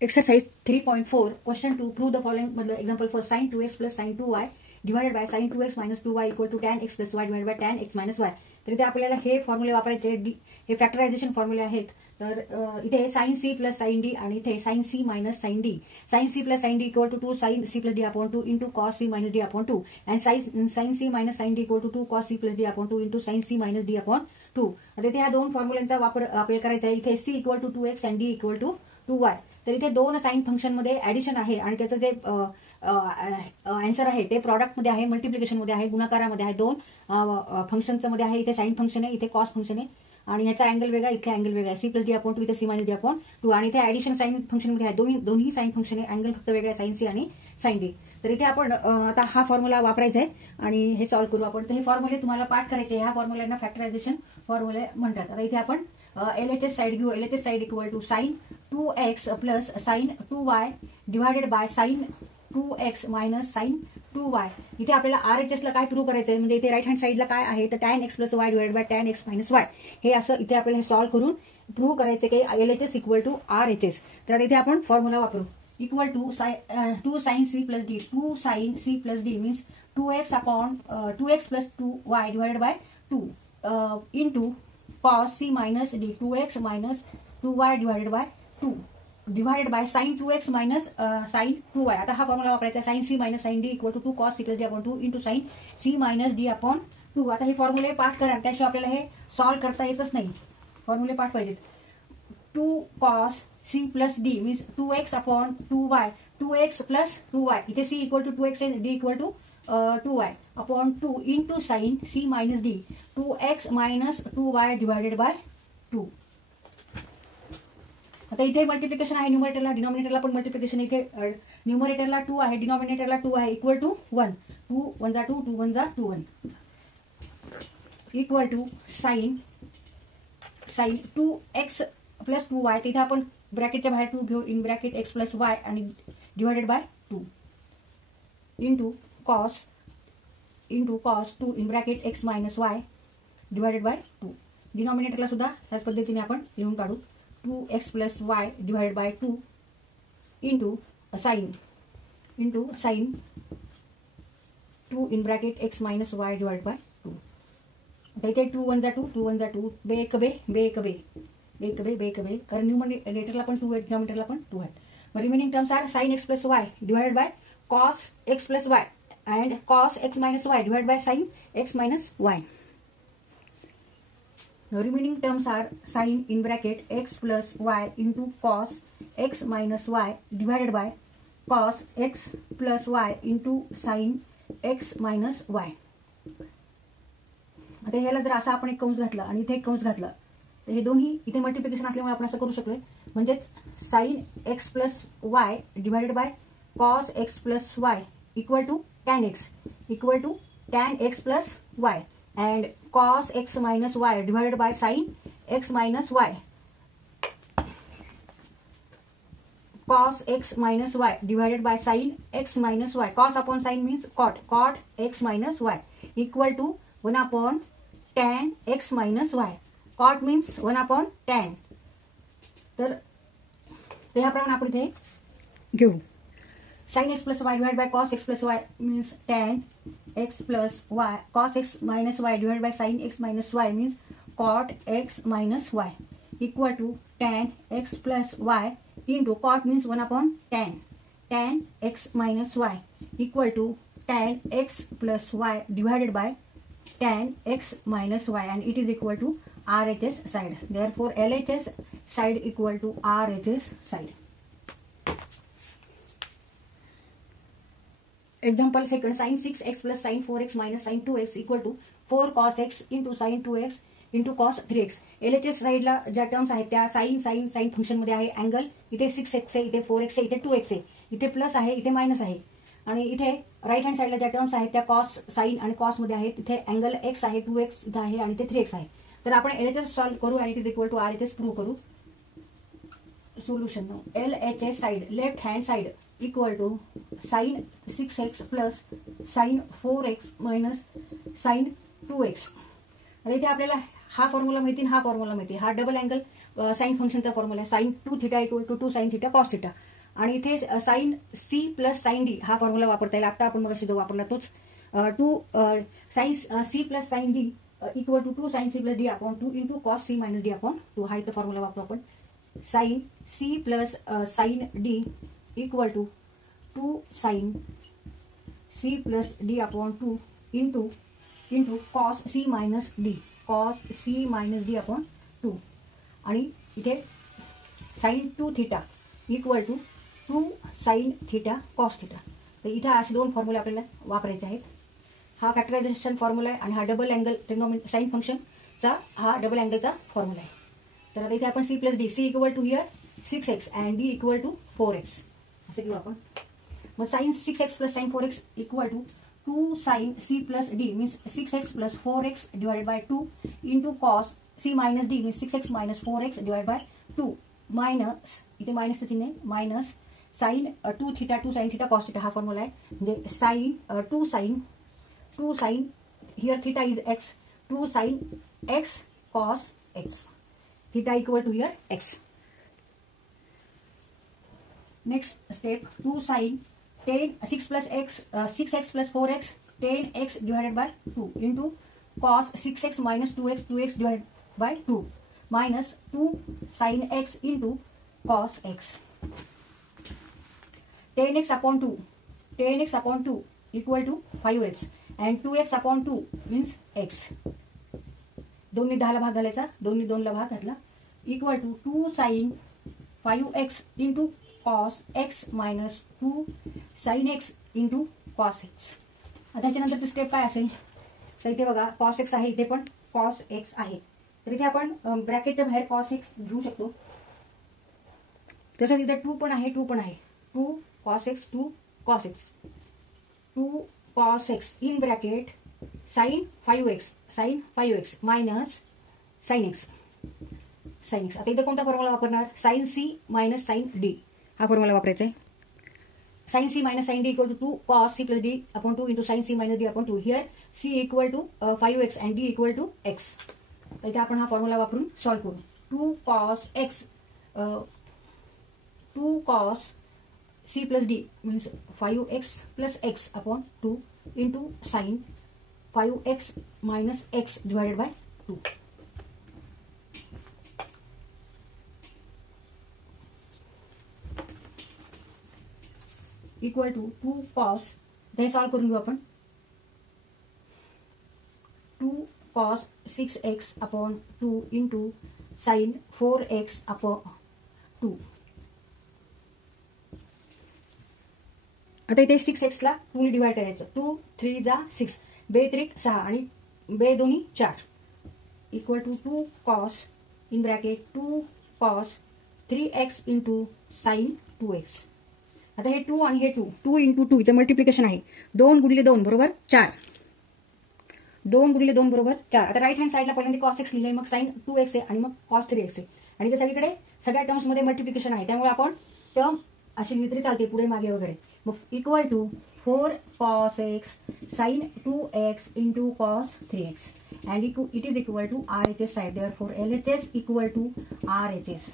Exercise 3.4 question 2 prove the following मतलब example for sin 2x plus sin 2y divided by sin 2x minus 2y equal to tan x plus y divided by tan x minus y. तर इथे आपल्याला हे फॉर्म्युले वापरायचे, हे factorisation फॉर्म्युले आहेत. तर इथे sin c plus sin d आणि इथे sin c minus sin d. sin c plus sin d equal to 2 sin c plus d upon 2 into cos c minus d upon 2 and sin c minus sin d equal to 2 cos c plus d upon 2 into sin c minus d upon 2. आता इथे ह्या दोन फॉर्म्युलांचा वापर आपल्याला करायचा आहे. इथे c equal to 2x आणि d इक्वल टू 2y. तर इथे दोन साइन फंक्शन मध्ये ऍडिशन आहे आणि त्याचं जे आन्सर आहे ते प्रॉडक्ट मध्ये आहे, मल्टिप्लिकेशन मध्ये आहे, गुणाकारामध्ये आहे. दोन फंक्शनचं मध्ये आहे. इथे साइन फंक्शन आहे, इथे कॉस फंक्शन आहे आणि ह्याचा अँगल वेगळा, इथे अँगल वेगळा आहे. सी प्लस डी अपॉन 2 इथे सी मायनस डी अपॉन 2 आणि इथे ऍडिशन साइन फंक्शन मध्ये आहे. दोन्ही साइन फंक्शन आहे, अँगल फक्त वेगळा आहे, साइन सी आणि साइन डी. तर इथे आपण आता हा फॉर्म्युला वापरायचा आहे आणि हे सॉल्व्ह करू आपण. तर हे फॉर्म्युले तुम्हाला पाठ करायचे. ह्या फॉर्म्युल्यांना फॅक्टरायझेशन फॉर्म्युले म्हणतात. आता इथे आपण LHS साइड घेऊ. LHS side equal to sine 2x plus sine 2y divided by sine 2x minus sine 2y. इथे आपल्याला RHS ला काय प्रूव्ह करायचं आहे, म्हणजे इथे राईट हँड साइडला काय आहे तर tan x plus y divided by tan x minus y. हे असं इथे आपल्याला हे सॉल्व्ह करून प्रूव्ह करायचं की LHS इक्वल टू RHS. तर इथे आपण फॉर्म्युला वापरू. Equal to 2 sin c plus d. 2 sin c plus d means 2x upon 2x plus 2y divided by 2 into cos c minus d 2x minus 2y divided by 2 divided by sin 2x minus sin 2y. आता हा formula वापरायचा. sin c minus sin d equal to 2 cos c plus d upon 2 into sin c minus d upon 2. आता हे फॉर्म्युले पाठ करा, त्याशिवाय आपल्याला हे सॉल्व्ह करता येतच नाही. फॉर्म्युले पाठ पाहिजेत. 2 cos c plus d means 2x upon 2y. 2x plus 2y. इथे c equal to 2x and d equal to 2y upon 2 into sin c minus d 2x minus 2y divided by 2. आता इथे multiplication आहे न्यूमरेटरला, डिनॉमिनेटरला पण multiplication. इथे न्यूमरेटरला 2 आहे, डिनॉमिनेटरला 2 आहे. Equal to 1. 2 1 जा 2, 2 1 जा 2 1 equal to sine 2x plus 2y. तिथे आपण ब्रॅकेटच्या बाहेर 2 घेऊ. In bracket x plus y आणि divided by 2 into cos 2 in bracket x minus y divided by 2. डिनॉमिनेटरला सुद्धा त्याच पद्धतीने आपण लिहून काढू. 2x plus y divided by 2 into sin 2 in bracket x minus y divided by 2. आता इथे 2 1 जा 2, 2 1 जा 2, बे एक बे कारण न्यूमरेटरला पण 2 आहे, डिनॉमिनेटरला पण 2 आहे. Remaining terms are sin x plus y divided by cos x plus y and cos x minus y divided by sin x minus y. The remaining terms are sin in bracket x plus y into cos x minus y divided by cos x plus y into sin x minus y. आता ह्याला जर असा आपण एक कंस घातला आणि इथे एक कंस घातला तर हे दोन्ही इथे मल्टिप्लिकेशन असल्यामुळे आपण असं करू शकलोय. म्हणजेच sin x plus y divided by cos x plus y equal to tan x equal to tan x plus y and cos x minus y divided by sin x minus y. Cos x minus y divided by sin x minus y. Cos upon sin means cot x minus y equal to 1 upon tan x minus y. Cot means 1 upon tan. तर ह्याप्रमाणे आपण इथे घेऊ. sin x plus y divided by cos x plus y means tan x plus y. Cos x minus y divided by sin x minus y means cot x minus y equal to tan x plus y into cot means 1 upon tan x minus y equal to tan x plus y divided by tan x minus y and it is equal to RHS side. Therefore LHS side equal to RHS side. Example second, sin 6x plus sin 4x minus sin 2x equal to 4 cos x into sin 2x into cos 3x. LHS साइडला ज्या terms आहेत त्या sine function मध्ये आहे. Angle इथे 6x आहे, इथे 4x आहे, इथे 2x आहे, इथे प्लस आहे, इथे मायनस आहे आणि इथे राईट हँड साइडला ज्या टर्म्स आहेत त्या कॉस साइन आणि कॉस मध्ये आहेत. इथे अँगल x आहे, 2x इथे आहे आणि इथे 3x आहे. तर आपण LHS सॉल्व्ह करू आणि it is equal to RHS prove करू. Solution LHS side left hand side equal to sin 6x plus sin 4x minus sin 2x. आता इथे आपल्याला हा फॉर्म्युला माहिती हा फॉर्म्युला माहिती. हा डबल अँगल साइन फंक्शनचा फॉर्म्युला आहे. sin 2 theta equal to 2 sin theta cos theta. आणि इथे sine C plus sine D हा फॉर्म्युला वापरता येईल. आता आपण मग जो वापरला तोच 2 sine C plus sine D equal to 2 sine C plus D upon 2 into cos C minus D upon 2 हा इथं फॉर्म्युला वापरू आपण. Sine C plus sine D equal to 2 sine C plus D upon 2 into cos C minus D upon 2 आणि इथे sine 2 theta equal to 2 sine theta cos theta. तर इथे असे दोन फॉर्म्युले आपल्याला वापरायचे आहेत. हा फॅक्टरायझेशन फॉर्म्युला आहे आणि हा डबल अँगल ट्रिग्नोमेट्री साइन फंक्शनचा हा डबल अँगलचा फॉर्म्युला आहे. तर आता इथे आपण c plus d c equal to here 6x and d equal to 4x असं घेऊ आपण. मग sine 6x plus sine 4x equal to 2 sine C plus d means 6x plus 4x divided by 2 into cos C minus d means 6x minus 4x divide by 2 minus इथे मायनसचं चिन्ह आहे minus sine 2 sine theta cos theta हा formula आहे. म्हणजे sine 2 sign here theta is x 2 sine x cos x theta equal to here x. Next step 2 sine 6 plus x 6x plus 4x 10x divided by 2 into cos 6x minus 2x divided by 2 minus 2 sine x into cos x 10x upon 2 equal to 5x and 2x upon 2 means x. दोन्ही 10ला भाग घालायचा दोन्ही 2ला भाग घातला equal to 2 sine 5x into cos x minus 2 sine x into cos x. आता त्याच्यानंतरची स्टेप काय असेल तर इथे बघा कॉस x आहे इथे पण कॉस x आहे. तर इथे आपण ब्रॅकेटच्या बाहेर कॉस x घेऊ शकतो. तसंच इथे 2 पण आहे 2 cos x 2 cos x in bracket sin 5x minus sin x. आता इथे कोणता फॉर्म्युला वापरणार sin c minus sin d हा फॉर्म्युला वापरायचा आहे. sin c minus sin d equal to 2 cos c plus d upon 2 into sin c minus d upon 2 here c equal to 5x and d equal to x. तर इथे आपण हा formula वापरून solve करू. 2 cos c plus d means 5x plus x upon 2 into sin 5x minus x divided by 2. Equal to 2 cos, हे solve करून घेऊ आपण. 2 cos 6x upon 2 into sin 4x upon 2. आता इथे 6x ला 2 ने डिवाइड करायचं. 2 3 जा 6 बे 3 6 आणि बे दोन्ही 4 equal to 2 cos in bracket 2 cos 3x into sine 2x. आता हे 2 आणि हे 2 इंटू 2 इथे मल्टिप्लिकेशन आहे. 2 गुणिले 2 बरोबर 4. 2 गुणिले 2 बरोबर 4. आता राईट हँड साईडला पहिल्यांदा cos x लिहिलंय मग साइन 2x आहे आणि मग cos 3x आहे आणि इथे सगळीकडे सगळ्या टर्म्स मध्ये मल्टिप्लिकेशन आहे त्यामुळे आपण टर्म अशी लिहिली तरी चालते पुढे मागे वगैरे. मग equal to 4 cos x sin 2x into cos 3x and it is equal to RHS side. Therefore LHS equal to RHS.